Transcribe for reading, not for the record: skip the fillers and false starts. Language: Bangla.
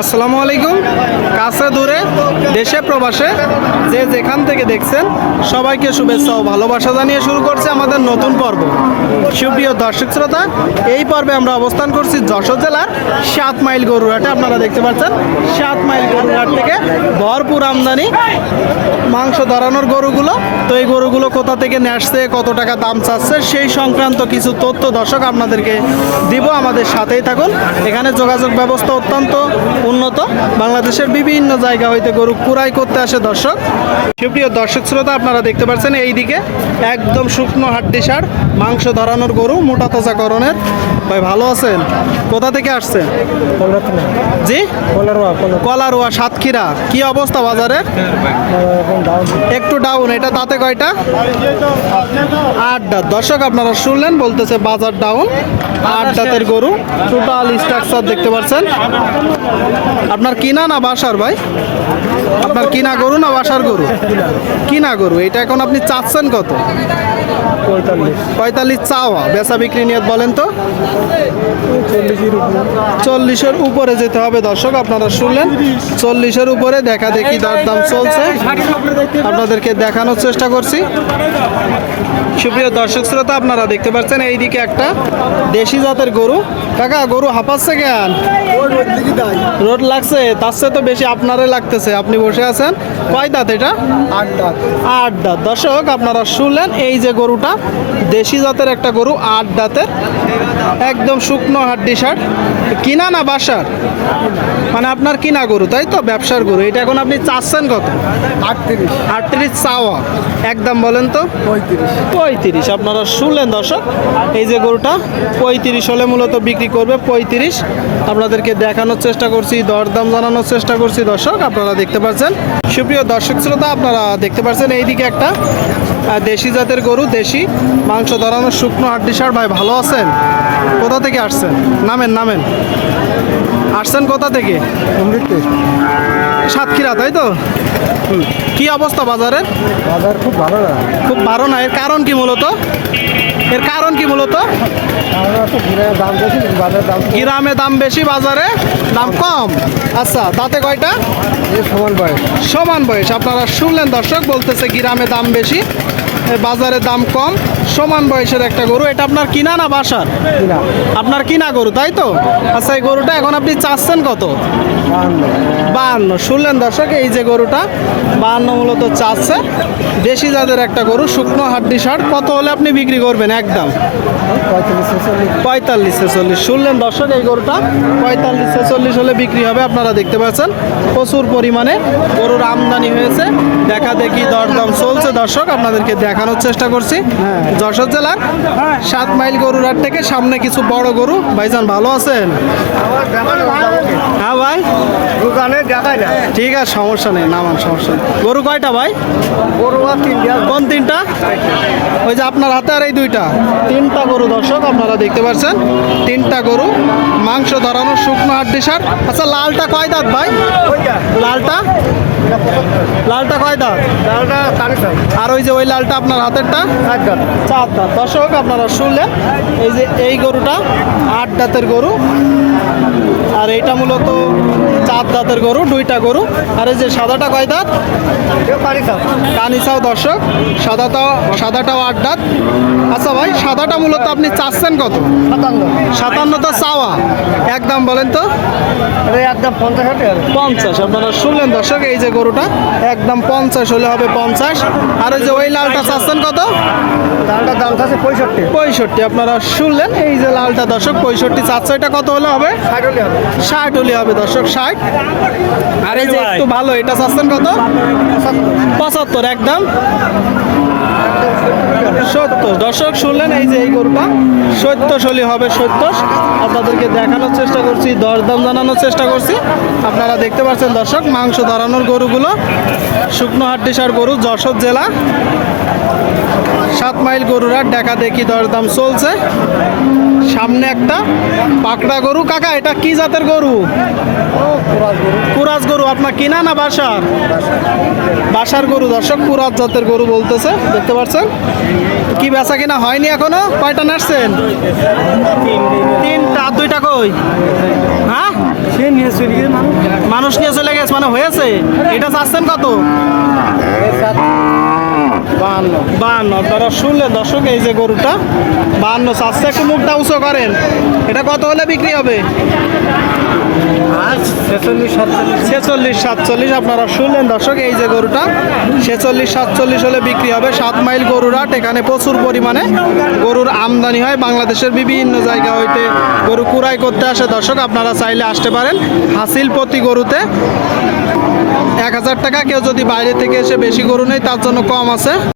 আসসালামু আলাইকুম। কাছে দূরে দেশে প্রবাসে যে যেখান থেকে দেখছেন সবাইকে শুভেচ্ছা ও ভালোবাসা জানিয়ে শুরু করছে আমাদের নতুন পর্ব। সুপ্রিয় দর্শক শ্রোতা, এই পর্বে আমরা অবস্থান করছি যশোর জেলার 7 মাইল গরুরহাটে। আপনারা দেখতে পাচ্ছেন 7 মাইল গরুরহাট থেকে ভরপুর আমদানি মাংস ধরানোর গরুগুলো। তো এই গরুগুলো কোথা থেকে নিয়ে আসছে, কত টাকা দাম চাচ্ছে, সেই সংক্রান্ত কিছু তথ্য দর্শক আপনাদেরকে দিব। আমাদের সাথেই থাকুন। এখানে যোগাযোগ ব্যবস্থা অত্যন্ত উন্নত। বাংলাদেশের বিভিন্ন জায়গা হইতে গরু কুড়াই করতে আসে দর্শক। সুপ্রিয় দর্শক শ্রোতা, আপনারা দেখতে পাচ্ছেন এইদিকে একদম শুকনো হাড্ডি সার মাংস ধরানোর গরু, মোটা তাজাকরণের। ভাই ভালো আছেন? কোথা থেকে আসছেন? জি, কলারোয়া সাতক্ষীরা। কি অবস্থা বাজারে? একটু ডাউন। এটা তাতে কয়টা? 8 দাঁত। দর্শক আপনারা শুনলেন, বলতেছে বাজার ডাউন। 8 দাঁতের গরু, টোটাল স্ট্রাকচার দেখতে পাচ্ছেন। আপনার কিনা না বাসার ভাই? আপনার কিনা গরু না বাসার গরু? কিনা গরু। এটা এখন আপনি চাচ্ছেন কত? 45 চাওয়া। বেচা বিক্রি নিয়ত বলেন তো? 40-এর উপরে যেতে হবে দর্শক। আপনারা শুনলেন 40-এর উপরে দেখা দেখি দরদাম চলছে, আপনাদেরকে দেখানোর চেষ্টা করছি। সুপ্রিয় দর্শক শ্রোতা, আপনারা দেখতে পাচ্ছেন এইদিকে একটা দেশি জাতের গরু। কাকা, গরু হাঁপাচ্ছে কেন? রোদ লাগছে? তার চেয়ে তো বেশি আপনারই লাগতেছে। আপনি বসে আছেন। কয় দাঁত এটা? 8 দাঁত। 8 দাঁত। দর্শক আপনারা শুনলেন, এই যে গরুটা দেশি জাতের একটা গরু, 8 দাঁতের, একদম শুকনো হাড্ডি সার। কিনা না বাসার? মানে আপনার কিনা গরু, তাই তো? ব্যবসার গরু। এটা এখন আপনি চাচ্ছেন কত? 38 চাওয়া। একদম বলেন তো? 35। আপনারা শুনলেন দর্শক, এই যে গরুটা 35 হলে মূলত বিক্রি করবে। 35 আপনাদেরকে দেখানোর চেষ্টা করছি, দরদাম জানানোর চেষ্টা করছি দর্শক। আপনারা দেখতে পাচ্ছেন। সুপ্রিয় দর্শক শ্রোতা, আপনারা দেখতে পাচ্ছেন এইদিকে একটা দেশি জাতের গরু, দেশি মাংস ধরানোর শুকনো হাড্ডি সার। ভাই ভালো আছেন? কোথা থেকে আসছেন? নামেন নামেন। আসছেন কোথা থেকে? সাতক্ষীরা, তাই তো? কি অবস্থা বাজারের? বাজার খুব ভালো না। খুব ভালো না। এর কারণ কি মূলত? এর কারণ কি মূলত? গ্রামে দাম বেশি, বাজারে দাম কম। আচ্ছা, তাতে কয়টা? সমান বয়স। সমান বয়স। আপনারা শুনলেন দর্শক, বলতেছে গ্রামে দাম বেশি, বাজারে দাম কম। সমান বয়সের একটা গরু। এটা আপনার কিনা না বাসার? আপনার কিনা গরু, তাই তো? আচ্ছা, এই গরুটা এখন আপনি চাচ্ছেন কত? 52। শুনলেন দর্শক, এই যে গরুটা 52 মূলত চাচ্ছে। দেশি জাতের একটা গরু, শুকনো হাড্ডি সার। কত হলে আপনি বিক্রি করবেন? একদম 45-46। শুনলেন দর্শক, এই গরুটা 45-46 হলে বিক্রি হবে। আপনারা দেখতে পাচ্ছেন প্রচুর পরিমাণে গরুর আমদানি হয়েছে। দেখা দেখি দরদাম চলছে দর্শক, আপনাদেরকে দেখানোর চেষ্টা করছি। যশোর জেলার 7 মাইল গরুরহাট থেকে সামনে কিছু বড় গরু। ভাইজান ভালো আছেন? হ্যাঁ ভাই, দোকানে দেখায় না। ঠিক আছে, সমস্যা নেই, নামান, সমস্যা নেই। গরু কয়টা ভাই? গরু আর 3টা। কোন 3টা? ওই যে আপনার হাতে আর এই 2টা। 3টা গরু দর্শক, আপনারা দেখতে পাচ্ছেন। 3টা গরু মাংস ধরানো শুকনো হাড্ডি সার। আচ্ছা, লালটা কয় দাঁত ভাই? লালটা লালটা কয় দাঁত? আর ওই যে ওই লালটা আপনার হাতেরটা? 4 দাঁত। দর্শক আপনারা শুনলেন, এই যে এই গরুটা 8 দাঁতের গরু, আর এইটা মূলত 4 দাঁতের গরু, 2টা গরু। আর এই যে সাদাটা কয় দাঁত? কানিসাও দর্শক। সাদাটাও 8 দাঁত। আচ্ছা ভাই, সাদাটা মূলত আপনি চাচ্ছেন কত? 57 তো চাওয়া। একদম বলেন তো? একদম 50। আপনারা শুনলেন দর্শক, এই যে গরুটা একদম 50 হলে হবে। 50। আর ওই যে ওই লালটা চাচ্ছেন কত? লালটার দাম আছে 65। আপনারা শুনলেন, এই যে লালটা দর্শক 65 চাচ্ছে। এটা কত হলে হবে? 60 হলে হবে দর্শক, 60। আর এই যে একটু ভালো, এটা চাচ্ছেন কত? 75। একদম 70। দর্শক শুনলেন, এই যে এই গরুটা 70 হলে হবে। 70 আপনাদেরকে দেখানোর চেষ্টা করছি, দরদাম জানানোর চেষ্টা করছি। আপনারা দেখতে পাচ্ছেন দর্শক, মাংস ধরানোর গরুগুলো, শুকনো হাড্ডি সার গরু, যশোর জেলা 7 মাইল গরুরহাট। দেখা দেখি দরদাম চলছে। সামনে একটা পাকড়া গরু। কাকা, এটা কি জাতের গরু? কুরাজ গরু। আপনার কিনা না বাসার? বাসার গরু দর্শক, কুরাজ জাতের গরু বলতেছে। দেখতে পাচ্ছেন কি বেচা কিনা হয়নি এখনো? কয়টা নাচছেন? 3টা। আর 2টা কই? হ্যাঁ, মানুষ নিয়ে চলে গেছে মানে হয়েছে। এটা চাচ্ছেন কত? 52। আপনারা শুনলেন দর্শক, এই যে গরুটা 52 চাচ্ছে। একটু মুখটা উঁচু করেন। এটা কত হলে বিক্রি হবে? 46-47। আপনারা শুনলেন দর্শক, এই যে গরুটা 46-47 হলে বিক্রি হবে। 7 মাইল গরুরাট। এখানে প্রচুর পরিমাণে গরুর আমদানি হয়। বাংলাদেশের বিভিন্ন জায়গা হইতে গরু কুড়াই করতে আসে দর্শক। আপনারা চাইলে আসতে পারেন। হাসিল প্রতি গরুতে 1000 টাকা। কেউ যদি বাইরে থেকে এসে বেশি গরু নেই তার জন্য কম আছে।